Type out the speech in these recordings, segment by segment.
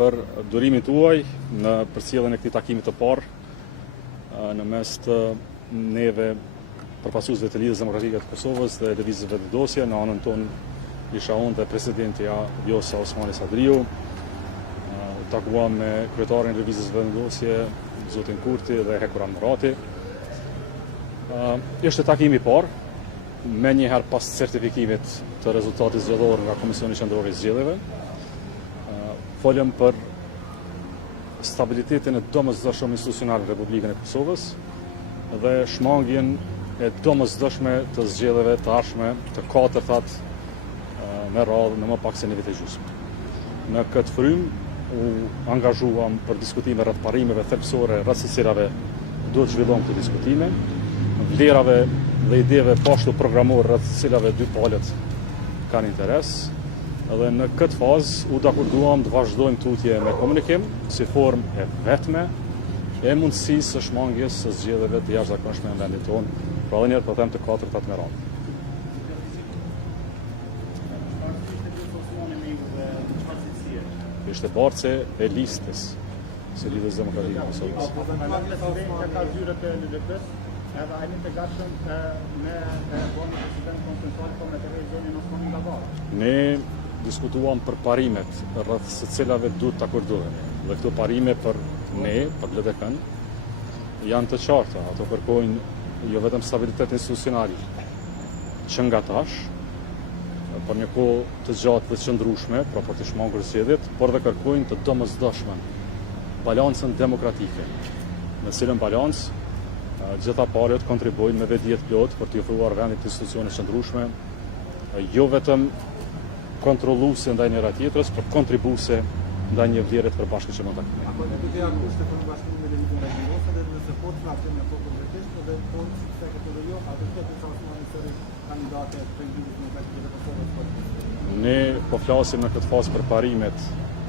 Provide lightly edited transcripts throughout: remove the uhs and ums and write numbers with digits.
për durimin tuaj në përcjelljen e këtij takimi të parë në mes të neve përfaqësuesve të Lidhjes Demokratike të Kosovës dhe Lëvizjes Vetëvendosje. Në anën tonë isha unë dhe presidentja Vjosa Osmani Sadriu. Takuam me kryetarin e Lëvizjes Vetëvendosje, zotin Kurti dhe Hekuran Murati. Ishte takimi i parë, me njëherë pas certifikimit të rezultatit zgjedhor nga Komisioni Qendror i Zgjedhjeve. Folëm për stabilitetin e domosdoshëm institucional në Republikën e Kosovës dhe shmangjen e domosdoshme të zgjedhjeve të ardhshme të katërtat me radhë në më pak se një vit e gjysmë. Në këtë frymë u angazhuam për diskutime rreth parimeve thelbësore rreth së cilave duhet zhvillojnë këto diskutime, vlerave dhe ideve pashtu programore rreth së cilave dy palët kanë interes. Edhe në këtë fazë u dakorduam të vazhdojmë tutje me komunikim si formë e vetme e mundësisë së shmangjes së zgjedhjeve të jashtëzakonshme në vendin tonë, pra edhe njerë po them të katërtat me radhë. Ishte bartse e listës së Lidhjes Demokratike të Kosovës. Edhe ai të gatshëm me bën president konsensual për me televizonin Osmani nga Barë. Ne diskutuam për parimet rreth së cilave duhet të akordohemi. Dhe këto parime për ne, për LDK-n, janë të qarta. Ato kërkojnë jo vetëm stabilitet institucional që nga tash, për një kohë të gjatë dhe qëndrueshme, pra për të shmangur zgjedhjet, por dhe kërkojnë të domosdoshmen, balancën demokratike, në cilën balancë gjitha palët kontribuojnë me vetdijet plot për t'i ofruar vendit institucione qëndrueshme, jo vetëm kontrolluese ndaj njëra tjetrës, por kontribuese ndaj një vlere të përbashkët që mund ta kemi. Apo ne do të kushte për bashkëpunim me Lëvizjen Vetëvendosje dhe nëse po të flasim me konkretisht dhe po se këtë do jo, atë do të thonë se kandidate të Lidhjes Demokratike të Kosovës. Ne po flasim në këtë fazë për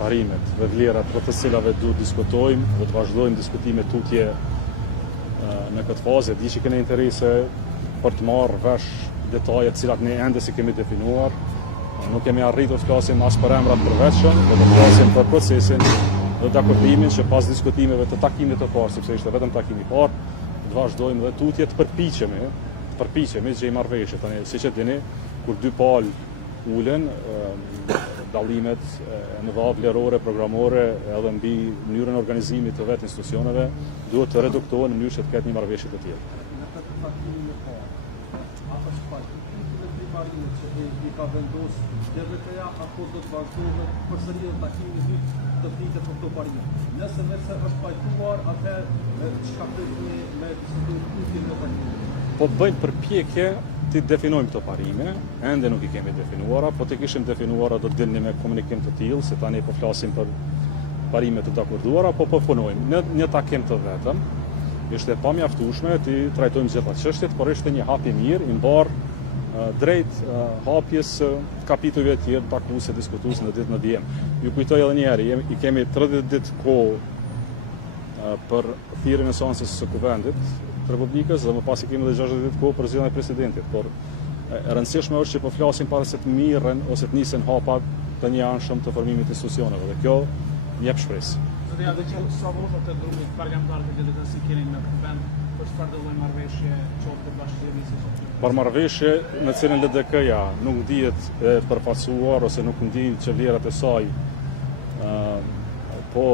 parimet dhe vlerat për të cilave duhet diskutojmë dhe të vazhdojmë diskutime tutje në këtë fazë. Di që keni interese për të marrë vesh detajet cilat ne ende si kemi definuar. Nuk kemi arritur të flasim as për emrat përveçshëm, do të flasim për procesin dhe dakordimin që pas diskutimeve të takimit të parë, sepse ishte vetëm takimi i parë, të vazhdojmë dhe tutje të përpiqemi që i marrëveshje. Tani, siç e dini, kur dy palë ulen, dallimet në vlerë vlerore, programore, edhe mbi mënyrën e organizimit të vetë institucioneve, duhet të reduktohen në mënyrë që të ketë një marrëveshje të tillë. Në këtë takim e parë, apo parimet që i ka vendosur DVK-ja, apo do të vazhdojë përsëri në takimin e dytë të flitet për këto parime. Nëse është pajtuar, atëherë çka bëjmë me diskutimin e takimit? Po bëjmë përpjekje të definojmë këto parime, ende nuk i kemi definuara, po të kishim definuara do të dilni me komunikim të tillë, se tani po flasim për parime të dakorduara, po punojmë në një takim të vetëm. Ishte pa mjaftueshme të trajtojmë gjitha çështjet, por ishte një hap i mirë, i mbar drejt hapjes kapitujve të tjerë takuese diskutues në ditën e dijem. Ju kujtoj edhe një herë, i kemi 30 ditë kohë për thirrjen e seancës së kuvendit të Republikës dhe më pas i kemi edhe 60 ditë kohë për zgjedhjen e presidentit. Por e rëndësishme është që po flasim para se të mirren ose të nisen hapat të njëanshëm të formimit të institucioneve dhe kjo jep shpresë. Zoti ja që sa vonë të grupit parlamentar të LDK-s keni në vend për çfarë do lloj marrëveshje qoftë të bashkëlëvizjes? Për marrëveshje në cilën LDK-ja nuk dihet e përfaqësuar ose nuk ndihen që vlerat e saj po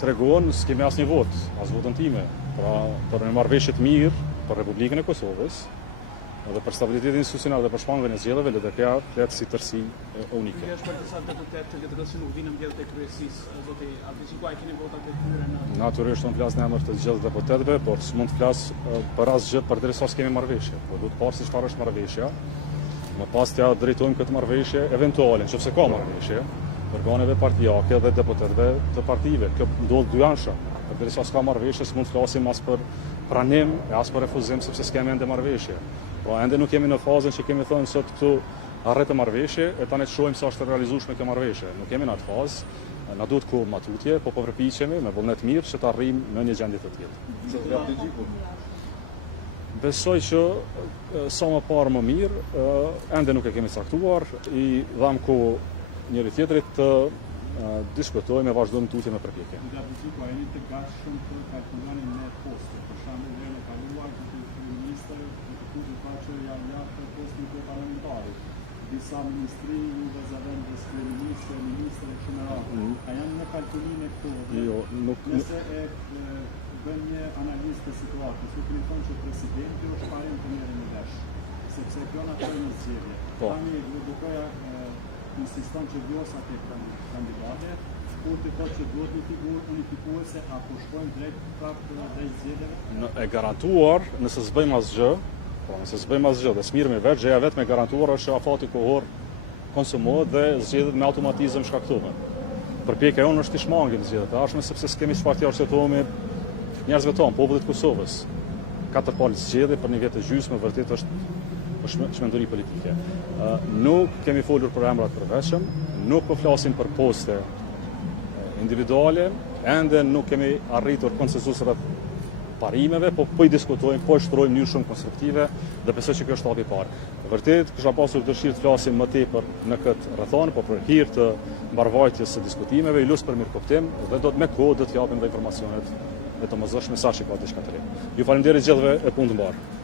tregon s'kemi asnjë vot, as votën time. Pra, për një marrëveshje të mirë për Republikën e Kosovës dhe për stabilitetin institucional dhe për shmangjen e zgjedhjeve, LDK-ja flet si tërësi unike. Kjo është për disa deputet të LDK-s nuk vinë mbledhjet e kryesisë, zoti Abdicikua keni votat e tyre në. Natyrisht unë flas në emër të gjithë deputetëve, por s'mund të flas për asgjë përderisa s'kemi marrëveshje. Po duhet parë se çfarë është marrëveshja. Më pas t'ja drejtojmë këtë marrëveshje eventuale, nëse ka marrëveshje, organeve partijake dhe deputetëve të partive. Kjo ndodh dyanshëm. Përderisa s'ka marrëveshje, s'mund të flasim as për pranim e as për refuzim, sepse s'kemi ende marrëveshje. Po ende nuk jemi në fazën që kemi thënë sot këtu arretë marrëveshje e tani të shohim sa është realizueshme kjo marrëveshje. Nuk jemi në atë fazë, na duhet kohë matutje, po përpiqemi me vullnet mirë që të arrijmë në një gjendje të tillë. Besoj që sa më parë më mirë, ende nuk e kemi caktuar, i dham kohë njëri tjetrit të diskutojmë e vazhdojmë tutje me përpjekje. Nga viziku, a jeni të gatshëm të kalkuloni me poste, për shembull vjen e kaluar që kryeministri të tha që janë jashtë postit të parlamentarit. Disa ministri juve zëvendës kryeministri, ministri kështu me radhë. A janë në kalkulime këto? Jo, nuk. Nëse e bën një analizë të situatës, ju keni thonë që presidenti është parim të merrë në vesh, sepse kjo na ka një zgjedhje. Tani BK-ja insiston që vjosa tek kandidate, kur të thotë që duhet një figurë unifikuese apo shkojmë drejt prapë drejt zgjedhjeve? E garantuar, nëse s'bëjmë asgjë, nëse s'bëjmë asgjë dhe s'mirë me vetë, gjëja vetëm e garantuar është që afati kohor konsumohet dhe zgjedhjet me automatizëm shkaktuar. Përpjekja jonë është të shmangim zgjedhjet e ardhshme sepse s'kemi çfarë të arsyetohemi njerëzve tonë, popullit Kosovës. 4 palë zgjedhje për një vit të gjysmë vërtet është çmenduri politike. Nuk kemi folur për emrat përveçëm, nuk po flasim për poste individuale, ende nuk kemi arritur konsensus rreth parimeve, po i diskutojmë, po i shtrojmë në mënyrë shumë konstruktive dhe besoj që kjo është hapi i parë. Vërtet kisha pasur dëshirë të flasim më tepër në këtë rrethon, po për hir të mbarvajtjes së diskutimeve, i lut për mirëkuptim dhe do të me kohë do të japim dhe informacionet e të mëzëshme sa që ka diçka të re. Ju faleminderit gjithëve e punë të mbarë.